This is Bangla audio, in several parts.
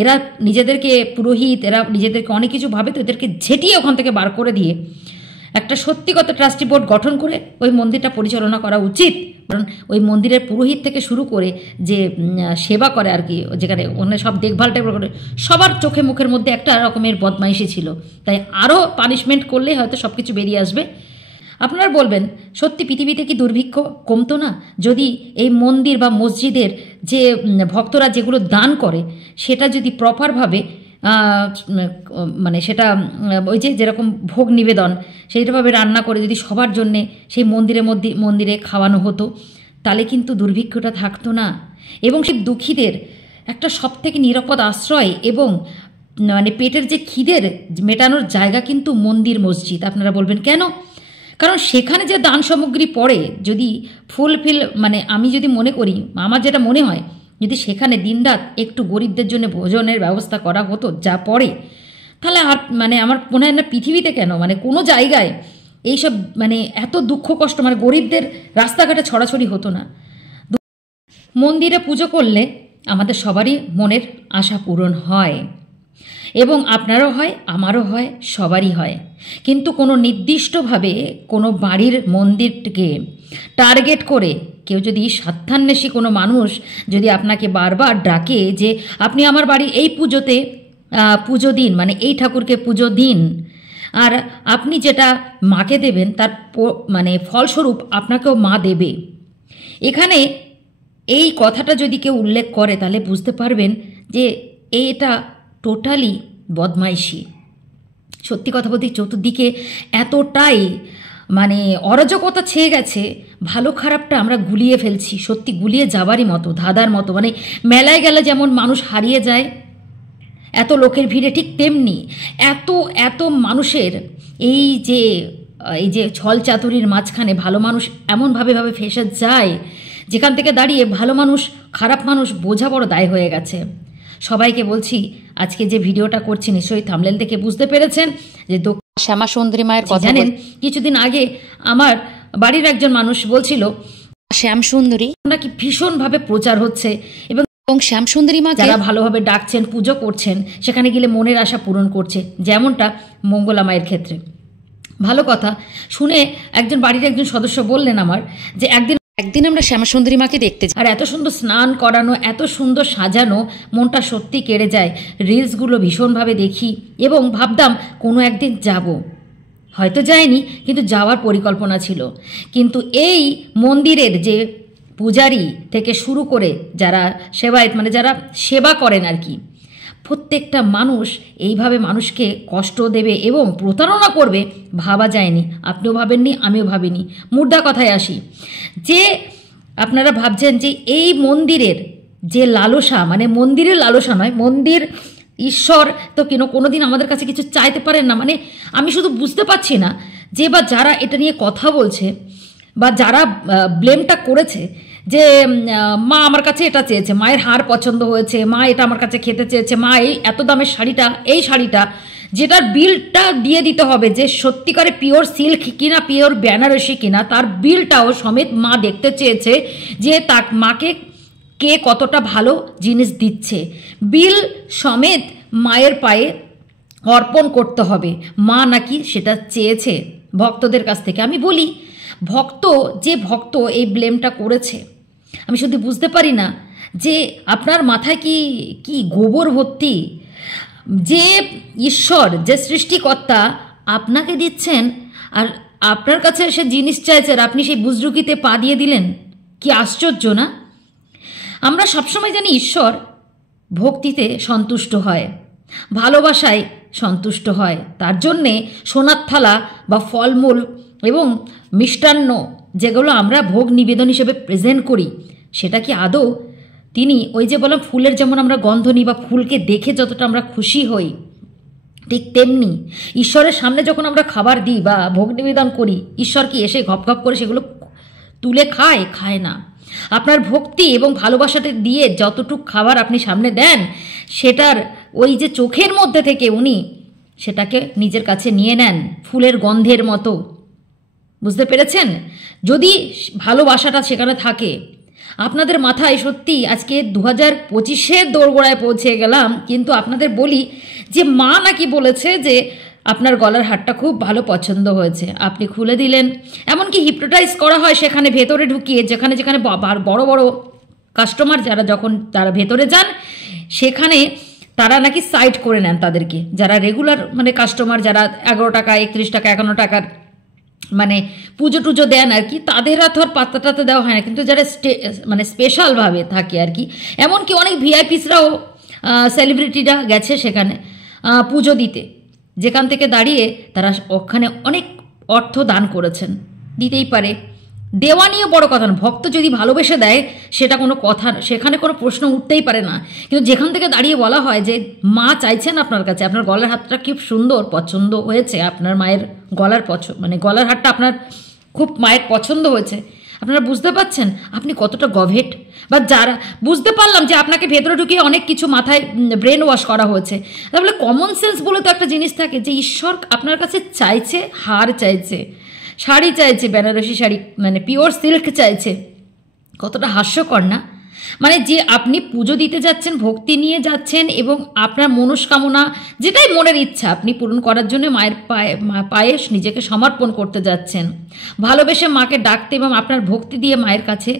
এরা নিজেদেরকে পুরোহিত, এরা নিজেদেরকে অনেক কিছু ভাবে, তো এদেরকে ঝেঁটিয়ে ওখান থেকে বার করে দিয়ে একটা সত্যিগত ট্রাস্টি বোর্ড গঠন করে ওই মন্দিরটা পরিচালনা করা উচিত। কারণ ওই মন্দিরের পুরোহিত থেকে শুরু করে যে সেবা করে আর কি, যেখানে ওখানে সব দেখভাল টেকভাল করে, সবার চোখে মুখের মধ্যে একটা রকমের বদমাইশি ছিল। তাই আরও পানিশমেন্ট করলেই হয়তো সব কিছু বেরিয়ে আসবে। আপনারা বলবেন, সত্যি পৃথিবীতে কি দুর্ভিক্ষ কমতো না যদি এই মন্দির বা মসজিদের যে ভক্তরা যেগুলো দান করে সেটা যদি প্রপারভাবে মানে সেটা ওই যে যেরকম ভোগ নিবেদন সেইভাবে রান্না করে যদি সবার জন্যে সেই মন্দিরে খাওয়ানো হতো, তাহলে কিন্তু দুর্ভিক্ষটা থাকতো না। এবং সেই দুঃখীদের একটা সবথেকে নিরাপদ আশ্রয় এবং মানে পেটের যে খিদের মেটানোর জায়গা কিন্তু মন্দির মসজিদ। আপনারা বলবেন কেন? কারণ সেখানে যে দান সামগ্রী পড়ে যদি ফুলফিল মানে আমি যদি মনে করি, আমার যেটা মনে হয়, যদি সেখানে দিনরাত একটু গরিবদের জন্য ভোজনের ব্যবস্থা করা হতো যা পড়ে, তাহলে আর মানে আমার মনে হয় না পৃথিবীতে কেন মানে কোনো জায়গায় এইসব মানে এত দুঃখ কষ্ট মানে গরিবদের রাস্তাঘাটে ছড়াছড়ি হতো না। মন্দিরে পুজো করলে আমাদের সবারই মনের আশা পূরণ হয়, এবং আপনারও হয়, আমারও হয়, সবারই হয়। কিন্তু কোনো নির্দিষ্টভাবে কোনো বাড়ির মন্দিরকে টার্গেট করে কেউ যদি স্বার্থান্বেষী কোনো মানুষ যদি আপনাকে বারবার ডাকে যে আপনি আমার বাড়ির এই পুজোতে পুজো দিন, মানে এই ঠাকুরকে পুজো দিন, আর আপনি যেটা মাকে দেবেন তার মানে ফলস্বরূপ আপনাকেও মা দেবে, এখানে এই কথাটা যদি কেউ উল্লেখ করে তাহলে বুঝতে পারবেন যে এটা টোটালি বদমাইশি। সত্যি কথা বলতে চতুর্দিকে এতটাই মানে অরাজকতা ছেয়ে গেছে, ভালো খারাপটা আমরা গুলিয়ে ফেলছি, সত্যি গুলিয়ে যাবারই মতো, ধাঁধার মতো। মানে মেলায় গেলে যেমন মানুষ হারিয়ে যায় এত লোকের ভিড়ে, ঠিক তেমনি এত এত মানুষের এই যে ছল চাতুরির মাঝখানে ভালো মানুষ এমনভাবে ফেসে যায় যেখান থেকে দাঁড়িয়ে ভালো মানুষ খারাপ মানুষ বোঝা বড় দায় হয়ে গেছে। সবাইকে বলছি, আজকে যে ভিডিওটা করছি নিশ্চয়ই থাম্বনেল থেকে বুঝতে পেরেছেন যে শ্যামা সুন্দরী মায়ের কথা। জানেন, কিছুদিন আগে আমার বাড়ির একজন মানুষ বলছিল শ্যামসুন্দরী নাকি ভীষণভাবে প্রচার হচ্ছে, এবং শ্যামসুন্দরী মা যারা ভালোভাবে ডাকছেন, পুজো করছেন, সেখানে গেলে মনের আশা পূরণ করছে, যেমনটা মঙ্গলা মায়ের ক্ষেত্রে। ভালো কথা শুনে একজন বাড়ির একজন সদস্য বললেন আমার যে একদিন আমরা শ্যামাসুন্দরী মাকে দেখতে যাই, আর এত সুন্দর স্নান করানো, এত সুন্দর সাজানো, মনটা সত্যি কেড়ে যায়। রিলসগুলো ভীষণভাবে দেখি এবং ভাবতাম কোনো একদিন যাব, হয়তো যায়নি কিন্তু যাওয়ার পরিকল্পনা ছিল। কিন্তু এই মন্দিরের যে পূজারি থেকে শুরু করে যারা সেবায়েত মানে যারা সেবা করেন আর কি, প্রত্যেকটা মানুষ এইভাবে মানুষকে কষ্ট দেবে এবং প্রতারণা করবে ভাবা যায়নি। আপনিও ভাবেননি, আমিও ভাবিনি। মুদ্রা কথায় আসি, যে আপনারা ভাবছেন যে এই মন্দিরের যে লালসা, মানে মন্দিরের লালসা নয়, মন্দির ঈশ্বর তো কোনোদিন আমাদের কাছে কিছু চাইতে পারেন না। মানে আমি শুধু বুঝতে পারছি না যে বা যারা এটা নিয়ে কথা বলছে বা যারা ব্লেমটা করেছে যে মা আমার কাছে এটা চেয়েছে, মায়ের হার পছন্দ হয়েছে, মা এটা আমার কাছে খেতে চেয়েছে, মা এই এত দামের শাড়িটা, এই শাড়িটা যেটার বিলটা দিয়ে দিতে হবে, যে সত্যিকারে পিওর সিল্ক কিনা পিওর বেনারসি কিনা তার বিলটাও সমেত মা দেখতে চেয়েছে যে তার মাকে কে কতটা ভালো জিনিস দিচ্ছে, বিল সমেত মায়ের পায়ে অর্পণ করতে হবে। মা নাকি সেটা চেয়েছে ভক্তদের কাছ থেকে। আমি বলি, যে ভক্ত এই ব্লেমটা করেছে, আমি শুধু বুঝতে পারি না যে আপনার মাথায় কি গোবর ভর্তি, যে ঈশ্বর যে সৃষ্টিকর্তা আপনাকে দিচ্ছেন আর আপনার কাছে সে জিনিস চাইছে আর আপনি সেই বুজরুকিতে পা দিয়ে দিলেন, কি আশ্চর্য না? আমরা সবসময় জানি ঈশ্বর ভক্তিতে সন্তুষ্ট হয়, ভালোবাসায় সন্তুষ্ট হয়, তার জন্যে সোনার থালা বা ফলমূল এবং মিষ্টান্ন যেগুলো আমরা ভোগ নিবেদন হিসেবে প্রেজেন্ট করি, সেটা কি আদৌ তিনি ওই যে বললাম ফুলের যেমন আমরা গন্ধ নিই বা ফুলকে দেখে যতটা আমরা খুশি হই, ঠিক তেমনি ঈশ্বরের সামনে যখন আমরা খাবার দিই বা ভোগ নিবেদন করি, ঈশ্বর কি এসে ঘপ ঘপ করে সেগুলো তুলে খায় না। আপনার ভক্তি এবং ভালোবাসাটা দিয়ে যতটুকু খাবার আপনি সামনে দেন, সেটার ওই যে চোখের মধ্যে থেকে উনি সেটাকে নিজের কাছে নিয়ে নেন ফুলের গন্ধের মতো। বুঝতে পেরেছেন? যদি ভালোবাসাটা সেখানে থাকে আপনাদের মাথায় সত্যি আজকে 2025-এর দোরগোড়ায় পৌঁছে গেলাম, কিন্তু আপনাদের বলি যে মা নাকি বলেছে যে আপনার গলার হারটা খুব ভালো পছন্দ হয়েছে, আপনি খুলে দিলেন। এমনকি হিপনোটাইজ করা হয় সেখানে ভেতরে ঢুকিয়ে, যেখানে যেখানে বড় বড় কাস্টমার যারা যখন তারা ভেতরে যান সেখানে তারা নাকি সাইড করে নেন তাদেরকে, যারা রেগুলার মানে কাস্টমার, যারা 11 টাকা 31 টাকা 51 টাকার মানে পুজো টুজো দেন আর কি, তাদের আর ধর পাত্তা টাত্তা দেওয়া হয় না, কিন্তু যারা মানে স্পেশালভাবে থাকে আর কি, এমনকি অনেক ভিআইপিসরাও সেলিব্রিটিরা গেছে সেখানে পুজো দিতে, যেখান থেকে দাঁড়িয়ে তারা ওখানে অনেক অর্থ দান করেছেন। দিতেই পারে, দেওয়া নিয়ে বড় কথা না, ভক্ত যদি ভালোবেসে দেয় সেটা কোনো কথা, সেখানে কোনো প্রশ্ন উঠতেই পারে না। কিন্তু যেখান থেকে দাঁড়িয়ে বলা হয় যে মা চাইছেন আপনার কাছে, আপনার গলার হাতটা খুব সুন্দর পছন্দ হয়েছে, আপনার মায়ের গলার মানে গলার হাতটা আপনার খুব মায়ের পছন্দ হয়েছে, আপনারা বুঝতে পারছেন আপনি কতটা গভেট, বা যারা বুঝতে পারলাম যে আপনাকে ভেতরে ঢুকিয়ে অনেক কিছু মাথায় ব্রেন ওয়াশ করা হয়েছে। তাহলে কমন সেন্স বলে তো একটা জিনিস থাকে, যে ঈশ্বর আপনার কাছে চাইছে, হার চাইছে, শাড়ি চাইছে, বেনারসি শাড়ি মানে পিওর সিল্ক চাইছে। কতটা হাস্যকর না? মানে যে আপনি পুজো দিতে যাচ্ছেন, ভক্তি নিয়ে যাচ্ছেন, এবং আপনার মনস্কামনা যেটাই মনের ইচ্ছা আপনি পূরণ করার জন্য মায়ের পায়ে নিজেকে সমর্পণ করতে যাচ্ছেন, ভালোবেসে মাকে ডাকতে এবং আপনার ভক্তি দিয়ে মায়ের কাছে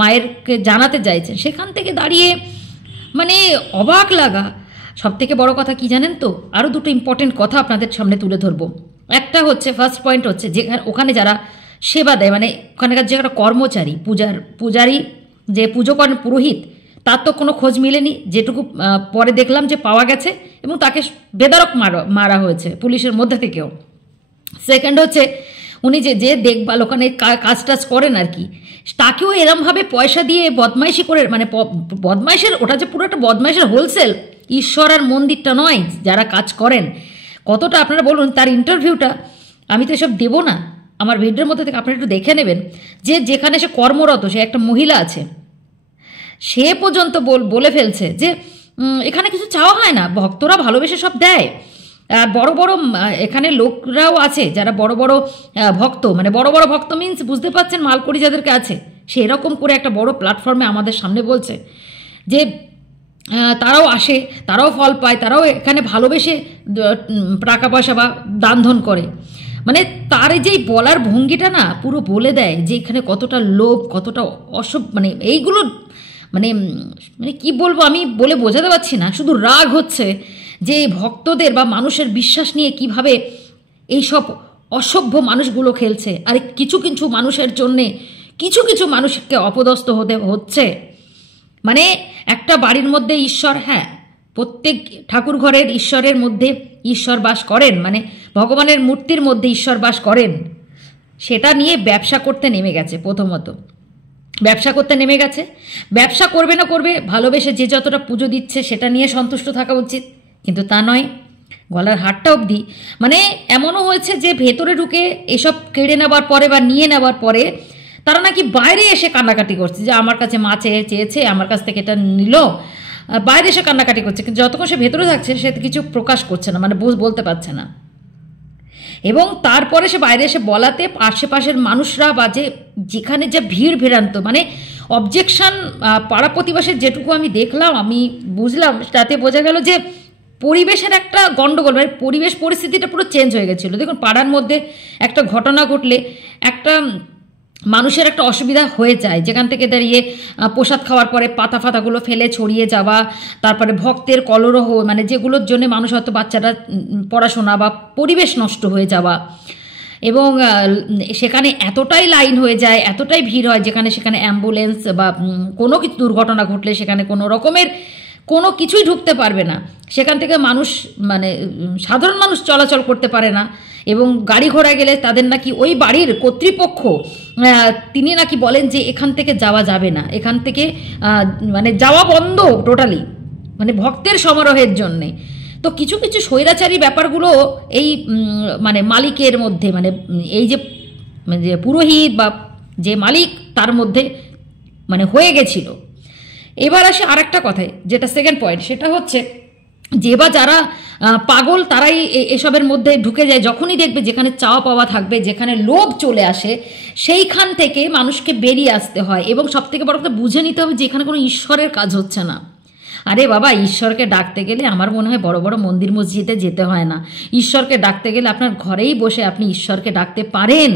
মায়েরকে জানাতে চাইছেন, সেখান থেকে দাঁড়িয়ে মানে অবাক লাগা। সব থেকে বড় কথা কি জানেন তো, আরও দুটো ইম্পর্টেন্ট কথা আপনাদের সামনে তুলে ধরবো। একটা হচ্ছে, ফার্স্ট পয়েন্ট হচ্ছে যে ওখানে যারা সেবা দেয়, মানে ওখানকার যে একটা কর্মচারী, পূজারী যে পুজো করেন, পুরোহিত, তার তো কোনো খোঁজ মিলেনি, যেটুকু পরে দেখলাম যে পাওয়া গেছে, এবং তাকে বেদরক মারা হয়েছে পুলিশের মধ্যে থেকেও। সেকেন্ড হচ্ছে উনি যে দেখভাল ওখানে কাজ টাজ করেন আর কি, তাকেও এরমভাবে পয়সা দিয়ে বদমাইশি করে, মানে বদমাইশের, ওটা যে পুরো একটা বদমাইশের হোলসেল, ঈশ্বর আর মন্দিরটা নয়, যারা কাজ করেন কতটা আপনারা বলুন। তার ইন্টারভিউটা আমি তো এসব দেবো না, আমার ভিডিওর মধ্যে থেকে আপনারা একটু দেখে নেবেন, যে যেখানে সে কর্মরত, সে একটা মহিলা আছে, সে পর্যন্ত বলে ফেলছে যে এখানে কিছু চাওয়া হয় না, ভক্তরা ভালোবেসে সব দেয়। বড় বড় এখানে লোকরাও আছে যারা বড় বড় ভক্ত, মানে বড় বড় ভক্ত মিন্স বুঝতে পারছেন, মালকড়ি যাদেরকে আছে, সে এরকম করে একটা বড় প্ল্যাটফর্মে আমাদের সামনে বলছে যে তারাও আসে, তারাও ফল পায়, তারাও এখানে ভালোবেসে টাকা পয়সা বা দান করে। মানে তার যেই বলার ভঙ্গিটা না পুরো বলে দেয় যে এখানে কতটা লোভ, কতটা মানে এইগুলো মানে মানে কি বলবো, আমি বলে বোঝাতে পারছি না। শুধু রাগ হচ্ছে যে ভক্তদের বা মানুষের বিশ্বাস নিয়ে কিভাবে এইসব অসভ্য মানুষগুলো খেলছে, আর কিছু কিছু মানুষের জন্যে কিছু কিছু মানুষকে অপদস্থ হতে হচ্ছে। মানে একটা বাড়ির মধ্যে ঈশ্বর, হ্যাঁ প্রত্যেক ঠাকুর ঘরের ঈশ্বরের মধ্যে ঈশ্বর বাস করেন, মানে ভগবানের মূর্তির মধ্যে ঈশ্বর বাস করেন, সেটা নিয়ে ব্যবসা করতে নেমে গেছে। প্রথমত ব্যবসা করতে নেমে গেছে, ব্যবসা করবে না করবে, ভালোবেসে যে যতটা পুজো দিচ্ছে সেটা নিয়ে সন্তুষ্ট থাকা উচিত, কিন্তু তা নয়। গলার হারটা অবধি মানে এমনও হয়েছে যে ভেতরে ঢুকে এসব কেড়ে নেবার পরে বা নিয়ে নেবার পরে তারা নাকি বাইরে এসে কান্নাকাটি করছে যে আমার কাছে মা চেয়েছে, আমার কাছ থেকে এটা নিল, বাইরে এসে কান্নাকাটি করছে, কিন্তু যতক্ষণ সে ভেতরে থাকছে সে কিছু প্রকাশ করছে না, মানে বলতে পারছে না। এবং তারপরে সে বাইরে এসে বলাতে আশেপাশের মানুষরা বা যেখানে যে ভিড় ভেড়ান্ত, মানে অবজেকশন পাড়া প্রতিবেশের যেটুকু আমি দেখলাম, আমি বুঝলাম, তাতে বোঝা গেল যে পরিবেশের একটা গণ্ডগোল, মানে পরিবেশ পরিস্থিতিটা পুরো চেঞ্জ হয়ে গেছিলো। দেখুন পাড়ার মধ্যে একটা ঘটনা ঘটলে একটা মানুষের একটা অসুবিধা হয়ে যায়, যেখান থেকে দাঁড়িয়ে প্রসাদ খাওয়ার পরে পাতা ফাতাগুলো ফেলে ছড়িয়ে যাওয়া, তারপরে ভক্তের কলরহ, মানে যেগুলোর জন্য মানুষ হয়তো বাচ্চারা পড়াশোনা বা পরিবেশ নষ্ট হয়ে যাওয়া, এবং সেখানে এতটাই লাইন হয়ে যায়, এতটাই ভিড় হয়, যেখানে সেখানে অ্যাম্বুলেন্স বা কোনো কিছু দুর্ঘটনা ঘটলে সেখানে কোনো রকমের কোনো কিছুই ঢুকতে পারবে না, সেখান থেকে মানুষ মানে সাধারণ মানুষ চলাচল করতে পারে না। এবং গাড়ি ঘোড়া গেলে তাদের নাকি ওই বাড়ির কর্তৃপক্ষ তিনি নাকি বলেন যে এখান থেকে যাওয়া যাবে না, এখান থেকে মানে যাওয়া বন্ধ টোটালি, মানে ভক্তের সমারোহের জন্যে। তো কিছু কিছু স্বৈরাচারী ব্যাপারগুলো এই মানে মালিকের মধ্যে, মানে এই যে পুরোহিত বা যে মালিক তার মধ্যে মানে হয়ে গেছিল। এবার আসে আর একটা কথায়, যেটা সেকেন্ড পয়েন্ট, সেটা হচ্ছে যে বা যারা পাগল তারাই এসবের মধ্যে ঢুকে যায়, যখনই দেখবে যেখানে চাওয়া পাওয়া থাকবে, যেখানে লোভ চলে আসে, সেইখান থেকে মানুষকে বেরিয়ে আসতে হয়। এবং সবথেকে বড় কথা বুঝে নিতে হবে যে এখানে কোনো ঈশ্বরের কাজ হচ্ছে না। আরে বাবা, ঈশ্বরকে ডাকতে গেলে আমার মনে হয় বড় বড় মন্দির মসজিদে যেতে হয় না। ঈশ্বরকে ডাকতে গেলে আপনার ঘরেই বসে আপনি ঈশ্বরকে ডাকতে পারেন।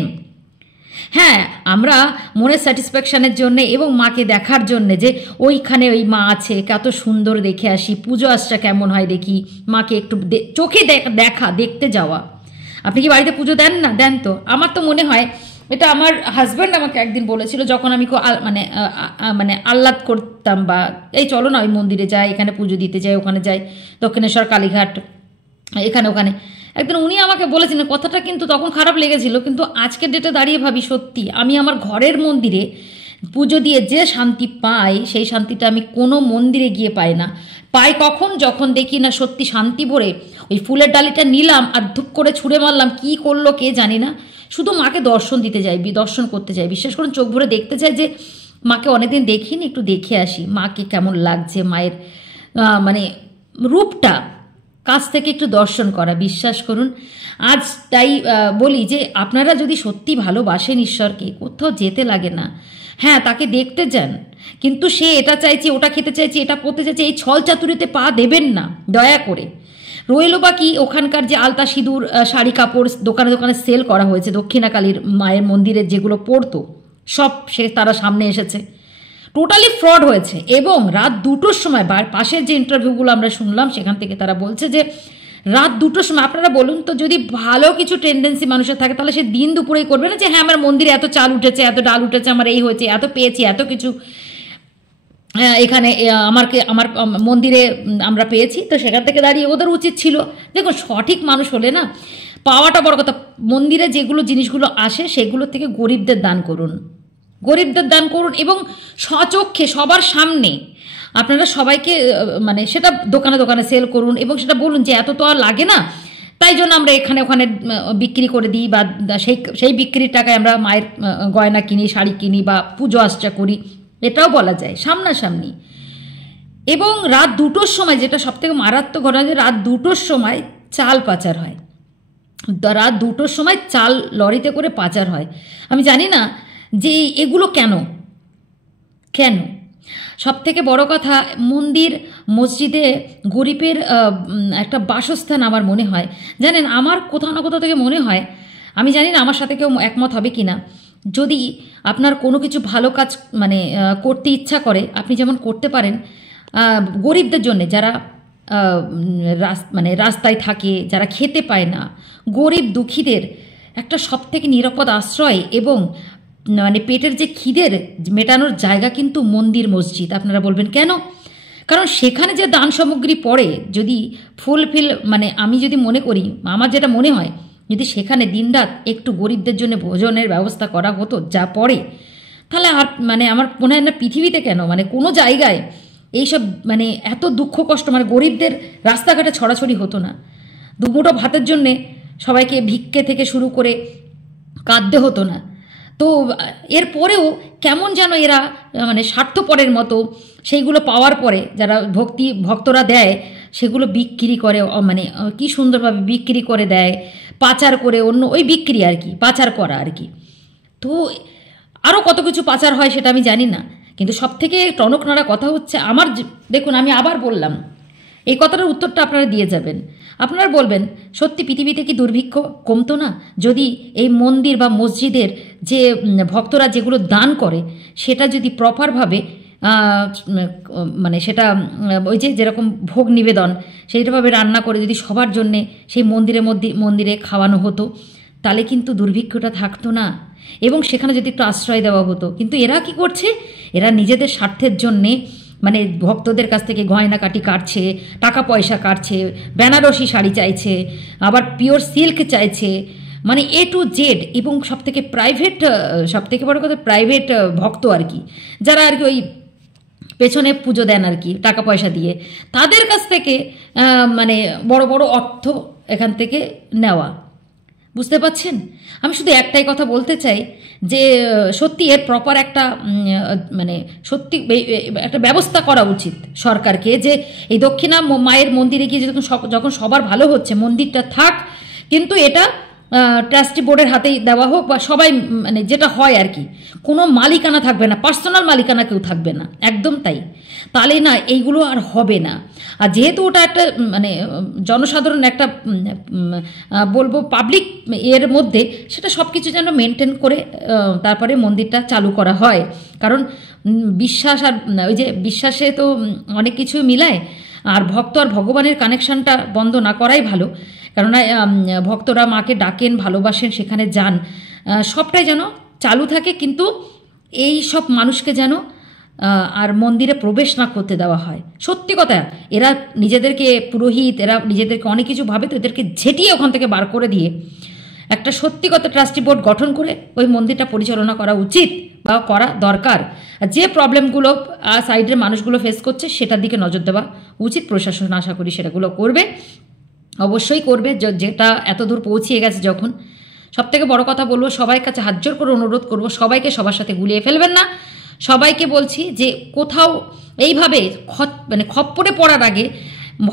হ্যাঁ, আমরা মনের স্যাটিসফ্যাকশানের জন্যে এবং মাকে দেখার জন্যে যে ওইখানে ওই মা আছে, কত সুন্দর দেখে আসি, পুজো আচ্ছা কেমন হয় দেখি, মাকে একটু চোখে দেখতে যাওয়া। আপনি কি বাড়িতে পুজো দেন না? দেন তো। আমার তো মনে হয় এটা আমার হাজব্যান্ড আমাকে একদিন বলেছিল, যখন আমি মানে আহ্লাদ করতাম বা এই চলো না ওই মন্দিরে যাই, এখানে পুজো দিতে যাই, ওখানে যাই, দক্ষিণেশ্বর, কালীঘাট, এখানে ওখানে। একদিন উনি আমাকে বলেছিলেন, কথাটা কিন্তু তখন খারাপ লেগেছিল, কিন্তু আজকের ডেটে দাঁড়িয়ে ভাবি সত্যি আমি আমার ঘরের মন্দিরে পুজো দিয়ে যে শান্তি পাই, সেই শান্তিটা আমি কোনো মন্দিরে গিয়ে পাই না। পাই কখন? যখন দেখি না সত্যি শান্তি ভরে ওই ফুলের ডালিটা নিলাম আর ধুপ করে ছুঁড়ে মারলাম, কি করলো কে জানি না, শুধু মাকে দর্শন দিতে যাই, দর্শন করতে যাই, বিশ্বাস করুন চোখ ভরে দেখতে চাই যে মাকে অনেকদিন দেখিনি, একটু দেখে আসি মাকে কেমন লাগছে, মায়ের মানে রূপটা কাছ থেকে একটু দর্শন করা। বিশ্বাস করুন আজ তাই বলি যে আপনারা যদি সত্যি ভালোবাসেন ঈশ্বরকে, কোথাও যেতে লাগে না। হ্যাঁ, তাকে দেখতে যান, কিন্তু সে এটা চাইছে, ওটা খেতে চাইছে, এটা পড়তে চাইছে, এই ছল চাতুরিতে পা দেবেন না দয়া করে। রইল বা কি ওখানকার যে আলতা সিঁদুর, শাড়ি কাপড় দোকানে দোকানে সেল করা হয়েছে, দক্ষিণাকালীর মায়ের মন্দিরের যেগুলো পড়তো সব তারা সামনে এসেছে, টোটালি ফ্রড হয়েছে। এবং রাত 2টোর সময় পাশের যে ইন্টারভিউগুলো আমরা শুনলাম সেখান থেকে তারা বলছে যে রাত 2টোর সময়, আপনারা বলুন তো, যদি ভালো কিছু টেন্ডেন্সি মানুষের থাকে তাহলে সে দিন দুপুরেই করবে না যে হ্যাঁ আমার মন্দিরে এত চাল উঠেছে, এত ডাল উঠেছে, আমার এই হয়েছে, এত পেয়েছি, এত কিছু এখানে আমার মন্দিরে আমরা পেয়েছি, তো সেখান থেকে দাঁড়িয়ে ওদের উচিত ছিল, দেখুন সঠিক মানুষ হলে না পাওয়াটা বড় কথা, মন্দিরে যেগুলো জিনিসগুলো আসে সেগুলো থেকে গরিবদের দান করুন, গরিবদের দান করুন এবং স্বচক্ষে সবার সামনে আপনারা সবাইকে মানে সেটা দোকানে দোকানে সেল করুন এবং সেটা বলুন যে এত তো আর লাগে না, তাই জন্য আমরা এখানে ওখানে বিক্রি করে দিই, বা সেই বিক্রির টাকায় আমরা মায়ের গয়না কিনি, শাড়ি কিনি বা পুজো আর্চা করি, এটাও বলা যায় সামনাসামনি। এবং রাত 2টোর সময় যেটা সবথেকে মারাত্মক ঘটনা, যে রাত 2টোর সময় চাল পাচার হয়, রাত 2টোর সময় চাল লরিতে করে পাচার হয়। আমি জানি না যে এগুলো কেন কেন সবথেকে বড় কথা, মন্দির মসজিদে গরিবের একটা বাসস্থান আমার মনে হয়। জানেন, আমার কোথাও না কোথাও থেকে মনে হয়, আমি জানি না আমার সাথে কেউ একমত হবে কি না, যদি আপনার কোনো কিছু ভালো কাজ মানে করতে ইচ্ছা করে, আপনি যেমন করতে পারেন গরিবদের জন্যে, যারা মানে রাস্তায় থাকে, যারা খেতে পায় না, গরিব দুঃখীদের একটা সবথেকে নিরাপদ আশ্রয় এবং মানে পেটের যে খিদের মেটানোর জায়গা কিন্তু মন্দির মসজিদ। আপনারা বলবেন কেন? কারণ সেখানে যে দান সামগ্রী পড়ে, যদি ফুলফিল মানে আমি যদি মনে করি, আমার যেটা মনে হয়, যদি সেখানে দিনরাত একটু গরিবদের জন্য ভোজনের ব্যবস্থা করা হতো যা পড়ে, তাহলে আর মানে আমার মনে হয় না পৃথিবীতে কেন মানে কোনো জায়গায় এইসব মানে এত দুঃখ কষ্ট, মানে গরিবদের রাস্তাঘাটে ছড়াছড়ি হতো না, দুমুঠো ভাতের জন্যে সবাইকে ভিক্ষে থেকে শুরু করে কাঁদতে হতো না। তো এরপরেও কেমন যেন এরা মানে স্বার্থপরের মতো সেইগুলো পাওয়ার পরে যারা ভক্তরা দেয় সেগুলো বিক্রি করে, মানে কি সুন্দরভাবে বিক্রি করে দেয়, পাচার করে অন্য ওই বিক্রি আর কি, পাচার করা আর কি। তো আরও কত কিছু পাচার হয় সেটা আমি জানি না, কিন্তু সবথেকে টনক নাড়া কথা হচ্ছে আমার, দেখুন আমি আবার বললাম, এই কথাটার উত্তরটা আপনারা দিয়ে যাবেন। আপনারা বলবেন সত্যি পৃথিবীতে কি দুর্ভিক্ষ কমতো না যদি এই মন্দির বা মসজিদের যে ভক্তরা যেগুলো দান করে সেটা যদি প্রপারভাবে মানে সেটা ওই যে যেরকম ভোগ নিবেদন সেইভাবে রান্না করে যদি সবার জন্যে সেই মন্দিরে খাওয়ানো হতো, তাহলে কিন্তু দুর্ভিক্ষটা থাকতো না এবং সেখানে যদি একটু আশ্রয় দেওয়া হতো। কিন্তু এরা কি করছে? এরা নিজেদের স্বার্থের জন্যে মানে ভক্তদের কাছ থেকে গয়নাকাটি কাটছে, টাকা পয়সা কাটছে, বেনারসি শাড়ি চাইছে, আবার পিওর সিল্ক চাইছে, মানে A to Z। এবং সবথেকে প্রাইভেট, সবথেকে বড় কথা প্রাইভেট ভক্ত আর কি, যারা আর কি ওই পেছনে পুজো দেন আর কি টাকা পয়সা দিয়ে, তাদের কাছ থেকে মানে বড় বড় অর্থ এখান থেকে নেওয়া। বুঝতে পাচ্ছেন? আমি শুধু একটাই কথা বলতে চাই যে সত্যি এর প্রপার একটা মানে সত্যি একটা ব্যবস্থা করা উচিত সরকারকে, যে এই দক্ষিণা মায়ের মন্দিরে গিয়ে যখন সবার ভালো হচ্ছে, মন্দিরটা থাক, কিন্তু এটা ট্রাস্টি বোর্ডের হাতেই দেওয়া হোক, বা সবাই মানে যেটা হয় আর কি, কোনো মালিকানা থাকবে না, পার্সোনাল মালিকানা কেউ থাকবে না, একদম তাই। তাহলে না এইগুলো আর হবে না। আর যেহেতু ওটা একটা মানে জনসাধারণ একটা বলবো পাবলিক এর মধ্যে, সেটা সব কিছু যেন মেনটেন করে তারপরে মন্দিরটা চালু করা হয়। কারণ বিশ্বাস আর ওই যে বিশ্বাসে তো অনেক কিছু মিলায়, আর ভক্ত আর ভগবানের কানেকশনটা বন্ধ না করাই ভালো। কেননা ভক্তরা মাকে ডাকেন, ভালোবাসেন, সেখানে যান, সবটাই যেন চালু থাকে, কিন্তু এই সব মানুষকে যেন আর মন্দিরে প্রবেশ না করতে দেওয়া হয়। সত্যি কথা, এরা নিজেদেরকে পুরোহিত, এরা নিজেদেরকে অনেক কিছু ভাবে, তো এদেরকে ঝেটিয়ে ওখান থেকে বার করে দিয়ে একটা সত্যি কথা ট্রাস্টি বোর্ড গঠন করে ওই মন্দিরটা পরিচালনা করা উচিত বা করা দরকার। যে প্রবলেমগুলো সাইডের মানুষগুলো ফেস করছে সেটার দিকে নজর দেওয়া উচিত। প্রশাসন আশা করি সেটাগুলো করবে, অবশ্যই করবে, যেটা এত দূর পৌঁছিয়ে গেছে যখন। সবথেকে বড় কথা বলবো, সবাই কাছে হাত জোর করে অনুরোধ করবো, সবাইকে সবার সাথে গুলিয়ে ফেলবেন না। সবাইকে বলছি যে কোথাও এইভাবে মানে খপ্পরে পড়ার আগে,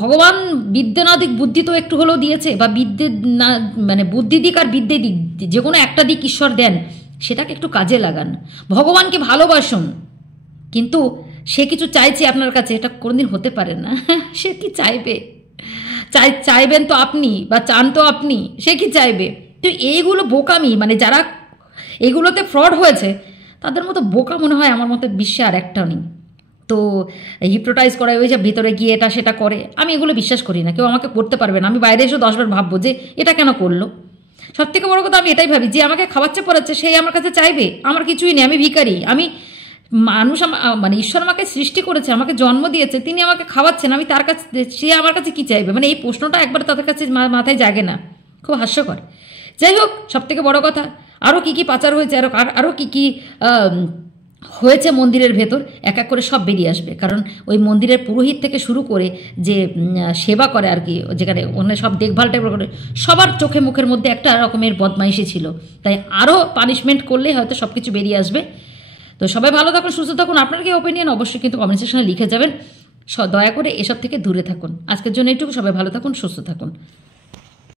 ভগবান বিদ্যে না দিক বুদ্ধি তো একটু হলেও দিয়েছে, বা বিদ্যে না মানে বুদ্ধি দিক আর বিদ্যে দিক, যে কোনো একটা দিক ঈশ্বর দেন, সেটাকে একটু কাজে লাগান। ভগবানকে ভালোবাসুন, কিন্তু সে কিছু চাইছে আপনার কাছে, এটা কোনোদিন হতে পারে না। সে কি চাইবে? চাইবেন তো আপনি, বা চান তো আপনি, সে কি চাইবে? তো এইগুলো বোকামি, মানে যারা এগুলোতে ফ্রড হয়েছে তাদের মতো বোকা মনে হয় আমার মতো বিশ্বে আর একটাও নেই। তো হিপনোটাইজ করা, ওই যে ভিতরে গিয়ে এটা সেটা করে, আমি এগুলো বিশ্বাস করি না, কেউ আমাকে করতে পারবে না। আমি বাইরে এসে 10 বার ভাববো যে এটা কেন করলো। সব থেকে বড় কথা, আমি এটাই ভাবি যে আমাকে খাওয়াচ্ছে পড়াচ্ছে, সেই আমার কাছে চাইবে? আমার কিছুই নেই, আমি ভিখারি। আমি মানুষ, মানে ঈশ্বর আমাকে সৃষ্টি করেছে, আমাকে জন্ম দিয়েছে, তিনি আমাকে খাওয়াচ্ছেন, আমি তার কাছে, সে আমার কাছে কি চাইবে? মানে এই প্রশ্নটা একবার তাদের কাছে মাথায় জাগে না, খুব হাস্যকর। যাই হোক, সব থেকে বড় কথা, আরও কী কী পাচার হয়েছে, আরও কী কী হয়েছে মন্দিরের ভেতর, এক এক করে সব বেরিয়ে আসবে। কারণ ওই মন্দিরের পুরোহিত থেকে শুরু করে যে সেবা করে আর কি, যেখানে ওখানে সব দেখভাল টেকভাল করে, সবার চোখে মুখের মধ্যে একটা রকমের বদমাইশি ছিল। তাই আরও পানিশমেন্ট করলে হয়তো সব কিছু বেরিয়ে আসবে। তো সবাই ভালো থাকুন, সুস্থ থাকুন। আপনার কি ওপিনিয়ন অবশ্যই কিন্তু কমেন্ট সেকশনে লিখে যাবেন। দয়া করে এসব থেকে দূরে থাকুন। আজকের জন্য এইটুকু। সবাই ভালো থাকুন, সুস্থ থাকুন।